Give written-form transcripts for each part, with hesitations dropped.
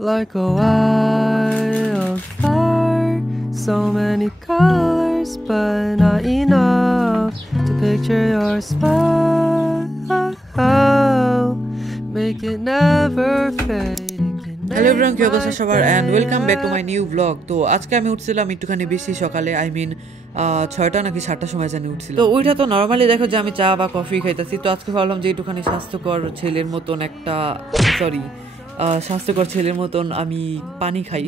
Like a wildfire, so many colors, but not enough to picture your smile. Make it never fade. Hello everyone, কি অবস্থা সবার and welcome back to my new blog. তো আজকে আমি উঠছিলাম একটুখানি বেশি সকালে, আই মিন 6টা নাকি 7টার সময় জানি উঠছিল। তো ওইটা তো নর্মালি দেখো যে আমি চা বা কফি খাইতেছি, তো আজকে ভাবলাম যে একটুখানি স্বাস্থ্যকর ছেলের মতন আমি পানি খাই।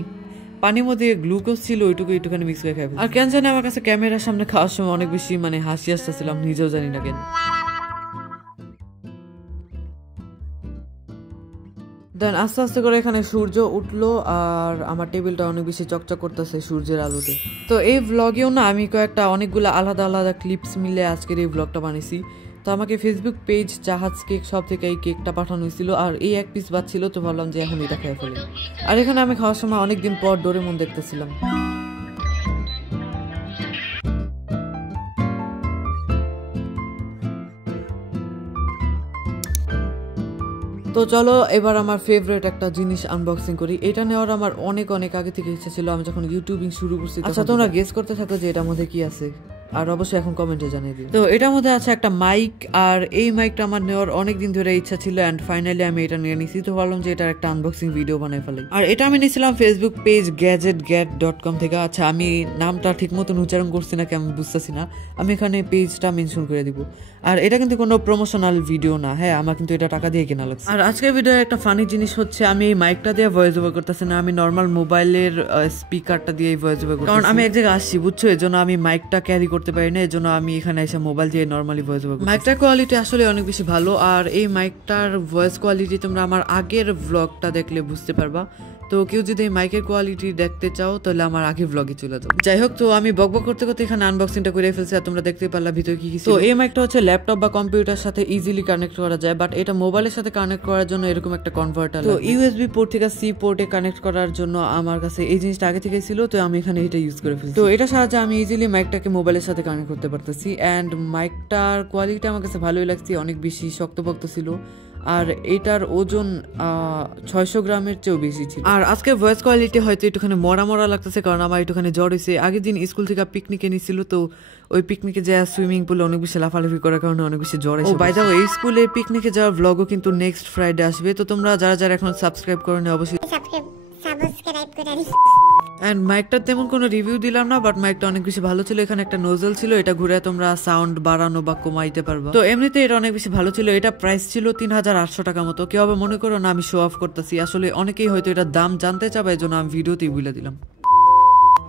পানির মধ্যে গ্লুকোজ ছিল, ওইটুকু একটুখানি মিক্স করে খাই। আর কেন জানি আমার কাছে ক্যামেরার সামনে খাওয়ার সময় অনেক বেশি হাসি আসতেছিলাম, নিজেও জানি না কেন। দেন আস্তে আস্তে করে এখানে সূর্য উঠলো আর আমার টেবিলটা অনেক বেশি চকচক করতেছে সূর্যের আলোতে। তো এই ব্লগেও না আমি অনেকগুলো আলাদা আলাদা ক্লিপস মিলে আজকের এই ব্লগটা বানিয়েছি। তো আমাকে ফেসবুক পেজ জাহাজ কেক সব থেকে এই কেকটা পাঠানো হয়েছিল, আর এই এক পিস বাদ ছিল, তো ভাবলাম যে এখন এটা খেয়ে ফেলি। আর এখানে আমি খাওয়ার সময় অনেকদিন পর ডোরেমন দেখতেছিলাম। তো চলো এবার আমার ফেভারিট একটা জিনিস আনবক্সিং করি। এটা নেওয়ার আমার অনেক অনেক আগে থেকে ইচ্ছা ছিল, আমি যখন ইউটিউবিং শুরু করছি। আচ্ছা তোমরা গেস করতে থাকো যে এটার মধ্যে কি আছে, আর অবশ্যই এখন কমেন্টে জানিয়ে দিও। তো এটার মধ্যে আছে একটা মাইক, আর এই মাইকটা আমার নেওয়ার অনেক দিন ধরে ইচ্ছা ছিল, অ্যান্ড ফাইনালি আমি এটা নিয়ে নিছি। তো ভাবলাম যে এটার একটা আনবক্সিং ভিডিও বানাই ফেলি। আর এটা আমি নিয়েছিলাম ফেসবুক পেজ gadgetget.com থেকে। আচ্ছা আমি নামটা ঠিক মতন উচ্চারণ করছি না, আমি বুঝতেছি না, আমি এখানে পেজটা মেনশন করে দিব। আর এটা কিন্তু কোনো প্রমোশনাল ভিডিও না, হ্যাঁ আমার কিন্তু এটা টাকা দিয়ে কেনা লাগছে। আর আজকের ভিডিও একটা ফানি জিনিস হচ্ছে, আমি এই মাইকটা দিয়ে ভয়েস ওভার করতেছি না, আমি নর্মাল মোবাইলের স্পিকারটা দিয়ে ভয়েস ওভার করতেছি। কারণ আমি এক জায়গায় আসছি বুঝছো, এই জন্য আমি মাইকটা ক্যারি করতে পারি না, এই জন্য আমি এখানে এসে মোবাইল দিয়ে নর্মালি ভয়েস ওভার। মাইকটার কোয়ালিটি আসলে অনেক বেশি ভালো, আর এই মাইকটার ভয়েস কোয়ালিটি তোমরা আমার আগের ভ্লগটা দেখলে বুঝতে পারবা। তো কেউ যদি এই মাইকের কোয়ালিটি দেখতে চাও তাহলে আমার আগের ভ্লগে চলে যাও। যাই হোক, তো আমি বকবক করতে করতে এখানে আনবক্সিংটা করে ফেলছি, আর তোমরা দেখতে পারলা ভিতরে কি কি। তো এই মাইকটা হচ্ছে ল্যাপটপ বা কম্পিউটার সাথে ইজিলি কানেক্ট করা যায়, বাট এটা মোবাইলের সাথে কানেক্ট করার জন্য এরকম একটা কনভার্টার, তো ইউএসবি পোর্ট থেকে সি পোর্টে কানেক্ট করার জন্য আমার কাছে এই জিনিসটা আগে থেকে ছিল, তো আমি এখানে এটা ইউজ করে ফেলছি। তো এটা সাহায্যে আমি ইজিলি মাইকটাকে মোবাইলের সাথে কানেক্ট করতে পারতেছি, অ্যান্ড মাইকটার কোয়ালিটি আমার কাছে ভালোই লাগছে, অনেক বেশি শক্তপোক্ত ছিল, আর এটার ওজন 600 গ্রামের চেয়েও বেশি ছিল। আর আজকে ভয়েস কোয়ালিটি হয়তো একটুখানি মরা মরা লাগতেছে, কারণ আমার একটুখানি জ্বর হয়েছে। আগের দিন স্কুল থেকে পিকনিকে নিছিল, তো ওই পিকনিকে যাওয়া সুইমিং পুলে অনেক বেশি লাফালাফি করার কারণে অনেক বেশি জ্বর এসে। বাই দ্য ওয়ে, এই স্কুলে পিকনিকে যাওয়ার ভ্লগও কিন্তু নেক্সট ফ্রাইডে আসবে, তো তোমরা যারা যারা এখন সাবস্ক্রাইব করোনি অবশ্যই সাবস্ক্রাইব করে দিও। এন্ড মাইকটার তেমন কোনো রিভিউ দিলাম না, বাট মাইকটা অনেক বেশি ভালো ছিল। এখানে একটা নোজেল ছিল, এটা ঘুরে তোমরা সাউন্ড বাড়ানো বা কমাইতে পারবা। তো এমনিতে এটা অনেক বেশি ভালো ছিল। এটা প্রাইস ছিল 3800 টাকা মতো। কেউ আবার মনে করো না আমি শো অফ করতেছি, আসলে অনেকেই হয়তো এটার দাম জানতে চাবে, এই জন্য আমি ভিডিওতেই বলে দিলাম।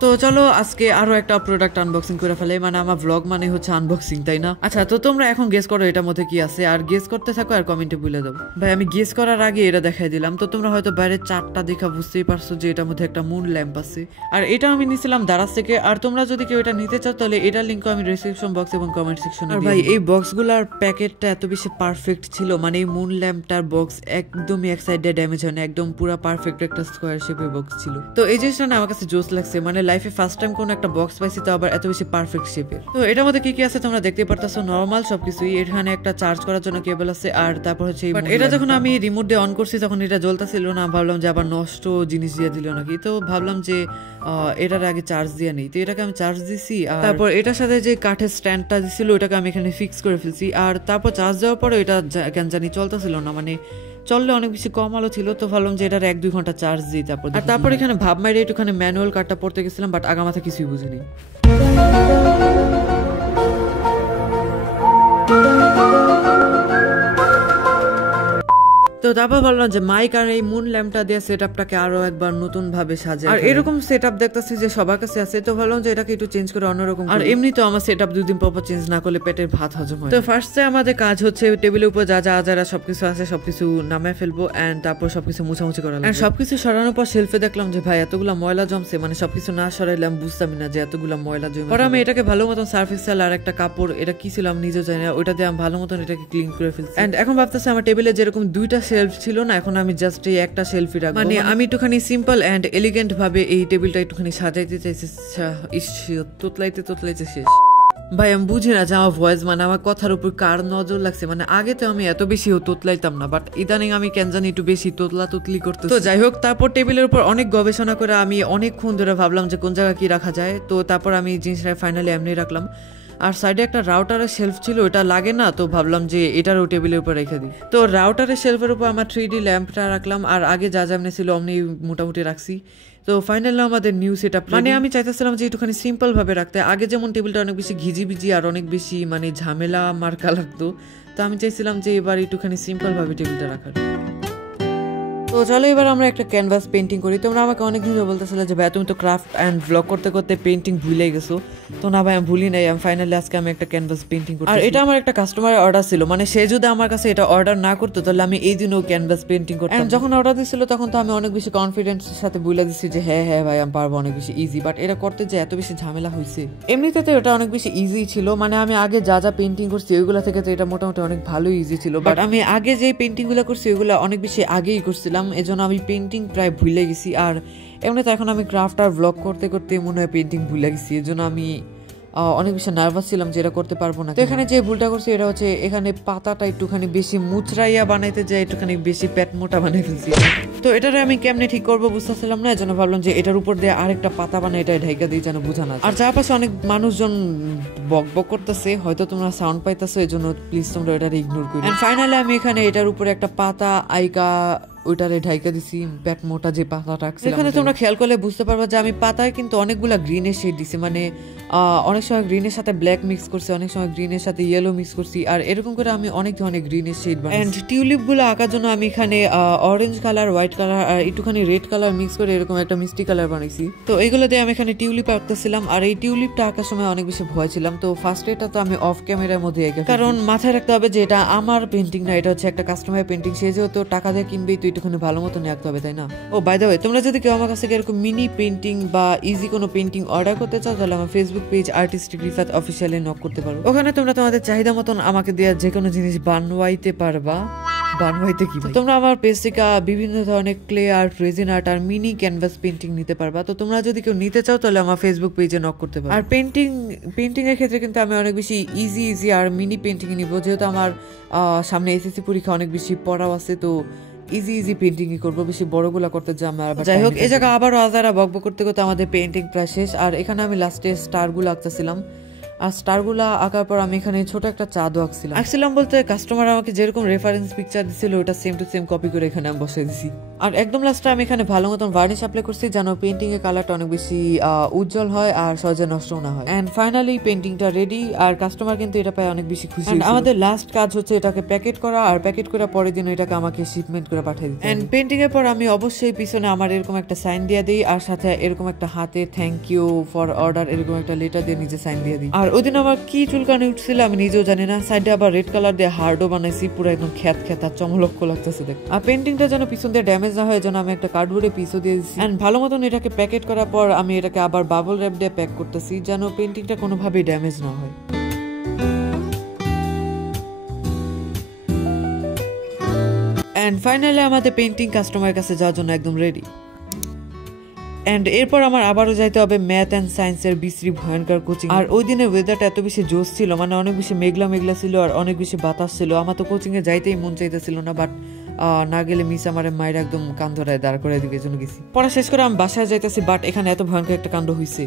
তো চলো আজকে আরো একটা প্রোডাক্ট আনবক্সিং করে ফেলে, মানে আমার ভ্লগ মানে হচ্ছে আনবক্সিং, তাই না? আচ্ছা তো তোমরা এখন গেস করো এটার মধ্যে কি আছে, আর গেস করতে থাকো আর কমেন্টে বলে দাও। ভাই আমি গেস করার আগে এটা দেখাই দিলাম, তো তোমরা হয়তো বাইরে চারটা দেখা বুঝতেই পারছো যে এটার মধ্যে একটা মুন ল্যাম্প আছে, আর এটা আমি নিয়েছিলাম দারাজ থেকে। আর তোমরা যদি কেউ এটা নিতে চাও তাহলে এটার লিঙ্ক আমি ডিসক্রিপশন বক্স এবং কমেন্ট সেকশনে। আর ভাই এই বক্সগুলোর প্যাকেটটা এত বেশি পারফেক্ট ছিল, মানে এই মুন ল্যাম্পটার বক্স একদমই এক সাইডে ড্যামেজ হয় না, একদম পুরো পারফেক্ট একটা স্কোয়ার শেপের বক্স ছিল। তো এই জিনিসটা না আমার কাছে জোস লাগছে, মানে লাইফে ফার্স্ট টাইম কোন একটা বক্স পাইছি, তো আবার এত বেশি পারফেক্ট শেপের। তো এটার মধ্যে কি কি আছে তোমরা দেখতে পারতাছো, নরমাল সবকিছুই। এখানে একটা চার্জ করার জন্য কেবল আছে, আর তারপর হচ্ছে এটা যখন আমি রিমোট দিয়ে অন করছি তখন এটা জ্বলতেছিল না, ভাবলাম যে আবার নষ্ট জিনিস দিয়ে দিল নাকি, তো ভাবলাম যে এটার আগে চার্জ দিয়ে নেই, তো এটাকে আমি চার্জ দিছি। তারপর এটার সাথে যে কাঠের স্ট্যান্ডটা দিছিল ওটাকে আমি এখানে ফিক্স করে ফেলছি, আর তারপর চার্জ দেওয়ার পরে এটা কেন জানি চলতেছিল না, মানে চললে অনেক বেশি কম আলো ছিল, তো ভাবলাম যে এটার 1-2 ঘন্টা চার্জ দিই। তারপর এখানে ভাব মাইরে একটুখানি ম্যানুয়াল কার্ডটা পড়তে গেছিলাম, বাট আগামাথা কিছুই বুঝিনি। তো তারপর বললাম যে মাইক আর এই মুন ল্যাম্পটা দিয়ে সেটআপটাকে আরো একবার নতুন ভাবে সাজাই, আর এরকম সেটআপ দেখতেছি যে সবার কাছে আছে, তো ভাবলাম যে এটাকে একটু চেঞ্জ করে অন্যরকম। আর এমনি তো আমার সেটআপ 2 দিন পর চেঞ্জ না করলে পেটের ভাত হজম হয়। তো ফার্স্টে আমাদের কাজ হচ্ছে টেবিলের উপর যা যা যারা সবকিছু আছে সবকিছু নামায় ফেলবো, এন্ড তারপর সবকিছু মুছামুছি করা লাগবে। সবকিছু সরানোর পর শেলফে দেখলাম যে ভাই এতগুলা ময়লা জমছে, মানে সবকিছু না সরাইলাম বুঝতাম না যে এতগুলা ময়লা জমে। পরে আমি এটাকে ভালো মতন সার্ফ এক্সেল আর একটা কাপড়, এটা কি ছিল আমি নিজেও জানি না, ওইটা দিয়ে আমি ভালো মতন এটাকে ক্লিন করে ফেলছি। এন্ড এখন ভাবতেছি আমার টেবিলে যেরকম 2টা শেলফ ছিল না, এখন আমি জাস্ট এই একটা শেলফি রাখবো, মানে আমি একটুখানি সিম্পল এন্ড এলিগেন্ট ভাবে এই টেবিলটা একটুখানি সাজাইতে চাইছি। তোতলাইতে শেষ। ভাই আমি বুঝি না যে আমার ভয়েস মানে আমার কথার উপর কার নজর লাগছে, মানে আগে তো আমি এত বেশি তোতলাইতাম না, বাট ইদানিং আমি কেন জানি একটু বেশি তোতলি করতে। তো যাই হোক, তারপর টেবিলের উপর অনেক গবেষণা করে আমি অনেকক্ষণ ধরে ভাবলাম যে কোন জায়গায় কি রাখা যায়। তো তারপর আমি জিনিসটা ফাইনালি এমনি রাখলাম। আর সাইডে একটা রাউটারের শেলফ ছিল, এটা লাগে না, তো ভাবলাম যে এটারও টেবিলের উপর রেখে দিই। তো রাউটারের শেলফের উপর আমার 3D ল্যাম্পটা রাখলাম, আর আগে যা যা ছিল অমনি মোটামুটি রাখছি। তো ফাইনালি আমাদের নিউ সেটআপ, মানে আমি চাইতেছিলাম যে একটুখানি সিম্পল ভাবে রাখতে। আগে যেমন টেবিলটা অনেক বেশি ঘিজিবিজি আর অনেক বেশি মানে ঝামেলা মার্কা লাগতো, তো আমি চাইছিলাম যে এবার একটুখানি সিম্পল ভাবে টেবিলটা রাখার। তো চলো এবার আমরা একটা ক্যানভাস পেন্টিং করি। তোমরা আমাকে অনেকদিন ধরে বলতেছিলে যে ভাই তুমি তো ক্রাফট অ্যান্ড ব্লগ করতে করতে পেন্টিং ভুলে গেছো। তো না ভাই আমি ভুলি নাই, আমি ফাইনালি আজকে আমি একটা ক্যানভাস পেন্টিং করি। আর এটা আমার একটা কাস্টমারের অর্ডার ছিল, মানে সে যদি আমার কাছে এটা অর্ডার না করতো তাহলে আমি এই দিনও ক্যানভাস পেন্টিং করতাম। যখন অর্ডার দিছিল তখন তো আমি অনেক বেশি কনফিডেন্সের সাথে বলে দিচ্ছি যে হ্যাঁ হ্যাঁ ভাই আমি পারবো, অনেক বেশি ইজি। বাট এটা করতে যে এত বেশি ঝামেলা হয়েছে, এমনিতে তো এটা অনেক বেশি ইজি ছিল, মানে আমি আগে যা যা পেন্টিং করছি ওইগুলো থেকে তো এটা মোটামুটি অনেক ভালো ইজি ছিল। বাট আমি আগে যে পেন্টিং গুলো করছি ওইগুলো অনেক বেশি আগেই করছিলাম, এজন্য আমি পেন্টিং প্রায় ভুলে গেছি। আর এমনি তো এখন আমি ক্রাফট আর ব্লগ করতে করতে মনে হয় পেন্টিং ভুলে গেছি, এজন্য আমি অনেক বেশি নার্ভাস ছিলাম যে এটা করতে পারবো না। তো এখানে যে ভুলটা করছি এটা হচ্ছে এখানে পাতাটা একটুখানি বেশি মুচড়াইয়া বানাইতে যায়, একটুখানি বেশি পেট মোটা বানাই ফেলছি। তো এটারে আমি কেমনে ঠিক করবো বুঝতেছিলাম না, এজন্য ভাবলাম যে এটার উপর দিয়ে আরেকটা পাতা বানাই এটা ঢাইকা দিই যেন বোঝা না। আর চারপাশে অনেক মানুষজন বক বক করতেছে, হয়তো তোমরা সাউন্ড পাইতেছো, এই জন্য প্লিজ তোমরা এটারে ইগনোর করো। ফাইনালি আমি এখানে এটার উপরে একটা পাতা আইকা ওইটারে ঢাইকা দিছি, পেট মোটা যে পাতাটা রাখছি। এখানে তোমরা খেয়াল করলে বুঝতে পারবা যে আমি পাতায় কিন্তু অনেকগুলা গ্রিনের শেড দিছি, মানে অনেক সময় গ্রিনের সাথে ব্ল্যাক মিক্স করছি, অনেক সময় গ্রিনের সাথে ইয়েলো মিক্স করছি, আর এরকম করে আমি অনেক ধরনের গ্রিনের শেড বানাই। এন্ড টিউলিপ গুলো আঁকার জন্য আমি এখানে অরেঞ্জ কালার, হোয়াইট কালার আর একটুখানি রেড কালার মিক্স করে এরকম একটা মিষ্টি কালার বানাইছি। তো এইগুলো দিয়ে আমি এখানে টিউলিপ আঁকতেছিলাম, আর এই টিউলিপটা আঁকার সময় অনেক বেশি ভয় ছিলাম। তো ফার্স্ট এটা তো আমি অফ ক্যামেরার মধ্যে এঁকে, কারণ মাথায় রাখতে হবে যে এটা আমার পেন্টিং না, এটা হচ্ছে একটা কাস্টমার পেন্টিং, সে যেহেতু টাকা দিয়ে কিনবেই তো একটুখানি ভালো মতো আঁকতে হবে, তাই না? ও বাই দ্য ওয়ে, তোমরা যদি কেউ আমার কাছে এরকম মিনি পেন্টিং বা ইজি কোনো পেন্টিং অর্ডার করতে চাও তাহলে আমার Facebook page artistic Rifat officially knock করতে পারো। ওখানে তোমরা তোমাদের চাহিদা মতন আমাকে দেওয়া যে কোনো জিনিস বানওয়াইতে পারবা। বানওয়াইতে কি, তোমরা আমার পেজ থেকে বিভিন্ন ধরনের ক্লে আর্ট, রেজিন আর্ট আর মিনি ক্যানভাস পেন্টিং নিতে পারবা। তো তোমরা যদি কেউ নিতে চাও তাহলে আমার ফেসবুক পেজে নক করতে পারো। আর পেন্টিং এর ক্ষেত্রে কিন্তু আমি অনেক বেশি ইজি আর মিনি পেন্টিং নিব, যেহেতু আমার সামনে এসএসসি পরীক্ষা অনেক বেশি পড়াও আছে, তো ইজি পেন্টিং করবো, বেশি বড়গুলা করতে আমার। যাই হোক, এই জায়গা আবারও আজারা বকবক করতে করতে আমাদের পেন্টিং প্রায় শেষ। আর এখানে আমি লাস্টে স্টারগুলো আঁকতেছিলাম, আর স্টারগুলা আঁকার পর আমি এখানে ছোট একটা চাঁদও আঁকছিলাম বলতে কাস্টমার আমাকে যেরকম রেফারেন্স পিকচার দিছিল ওটা সেম টু সেম কপি করে এখানে আমি বসিয়ে দিছি। আর একদম লাস্টে আমি এখানে ভালো মতন ভার্নিশ অ্যাপ্লাই করছি যেন পেন্টিং এর কালারটা অনেক বেশি উজ্জ্বল হয় আর সহজে নষ্ট না হয়। এন্ড ফাইনালি পেন্টিংটা রেডি, আর কাস্টমার কিন্তু এটা পায় অনেক বেশি খুশি। আমাদের লাস্ট কাজ হচ্ছে এটাকে প্যাকেট করা, আর প্যাকেট করার পরের দিন এটাকে আমাকে শিপমেন্ট করে পাঠিয়ে দিতে। এন্ড পেন্টিং এর পর আমি অবশ্যই পিছনে আমার এরকম একটা সাইন দিয়ে দিই, আর সাথে এরকম একটা হাতে থ্যাংক ইউ ফর অর্ডার এরকম একটা লেটার দিয়ে নিজে সাইন দিয়ে দিই। আর ওই দিন আমার কি চুলকানি উঠছিল আমি নিজেও জানি না, সাইডে আবার রেড কালার দিয়ে হার্ডও বানাইছি, পুরো একদম খ্যাত চমলক্ষ লাগতেছে দেখ। আর পেন্টিংটা যেন পিছন দিয়ে ড্যামেজ না হয় যেন আমি একটা কার্ডবোর্ডে পিসও দিয়ে দিচ্ছি। এন্ড ভালো মতন এটাকে প্যাকেট করার পর আমি এটাকে আবার বাবল র্যাপ দিয়ে প্যাক করতেছি যেন পেন্টিংটা কোনোভাবেই ড্যামেজ না হয়। এন্ড ফাইনালি আমাদের পেন্টিং কাস্টমারের কাছে যাওয়ার জন্য একদম রেডি। এন্ড এরপর আমার আবারও যাইতে হবে ম্যাথ অ্যান্ড সায়েন্সের বিশ্রী ভয়ঙ্কর কোচিং। আর ওই দিনের ওয়েদারটা এত বেশি জোশ ছিল, মানে অনেক বেশি মেঘলা ছিল আর অনেক বেশি বাতাস ছিল, আমার তো কোচিং এ যাইতেই মন চাইতেছিল না, বাট না গেলে মিস আমার মায়ের একদম কান ধরায় দাঁড় করে দিবে, জন্য গেছি। পড়া শেষ করে আমি বাসায় যাইতেছি, বাট এখানে এত ভয়ঙ্কর একটা কাণ্ড হয়েছে।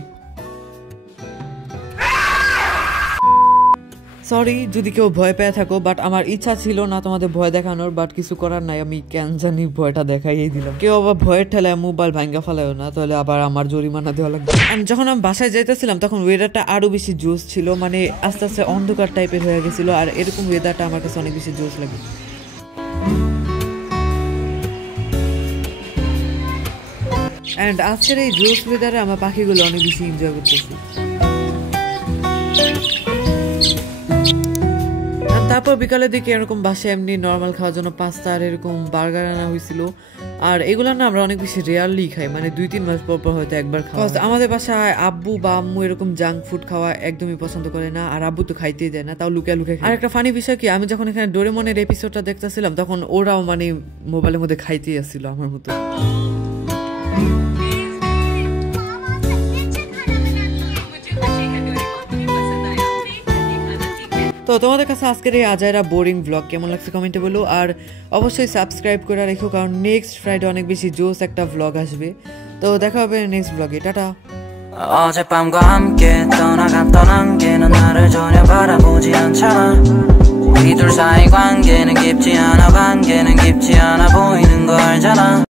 সরি যদি কেউ ভয় পেয়ে থাকো, বাট আমার ইচ্ছা ছিল না তোমাদের ভয় দেখানোর, বাট কিছু করার নাই, আমি কেন জানি ভয়টা দেখাইয়ে দিলাম। কেউ আবার ভয়ের ঠেলায় মোবাইল ভাঙ্গা ফেলায়ও না, তাহলে আবার আমার জরিমানা দেওয়া লাগবে। যখন আমি বাসায় যাইতেছিলাম তখন ওয়েদারটা আরো বেশি জোশ ছিল, মানে আস্তে আস্তে অন্ধকার টাইপের হয়ে গেছিল, আর এরকম ওয়েদারটা আমার কাছে অনেক বেশি জোশ লাগে। এন্ড আজকের এই জোশ ওয়েদারে আমার পাখিগুলো অনেক বেশি এনজয় করতেছি। তারপর বিকালের দিকে এরকম বাসায় এমনি নর্মাল খাওয়ার জন্য পাস্তা আর এরকম বার্গার আনা হয়েছিল, আর এগুলো না আমরা অনেক বেশি রেয়ারলি খাই, মানে 2-3 মাস পর পর হয়তো একবার খাওয়া। আমাদের বাসায় আব্বু বা আম্মু এরকম জাঙ্ক ফুড খাওয়া একদমই পছন্দ করে না, আর আব্বু তো খাইতেই দেয় না, তাও লুকিয়ে খায়। আর একটা ফানি বিষয় কি, আমি যখন এখানে ডোরেমনের এপিসোডটা দেখতেছিলাম তখন ওরাও মানে মোবাইলের মধ্যে খাইতেই আসছিল আমার মতো। তো তোমাদের কাছে আজকের এই আজাইরা বোরিং ব্লগ কেমন লাগছে কমেন্টে বলো, আর অবশ্যই সাবস্ক্রাইব করে রেখো, কারণ নেক্সট ফ্রাইডে অনেক বেশি জোস একটা ব্লগ আসবে। তো দেখা হবে নেক্সট ব্লগে, টাটা। 어젯밤과 함께 떠나갔던 안개는 나를 전혀 바라보지 않잖아. 우리 둘 사이 관계는 깊지 않아, 관계는 깊지 않아 보이는 거 알잖아.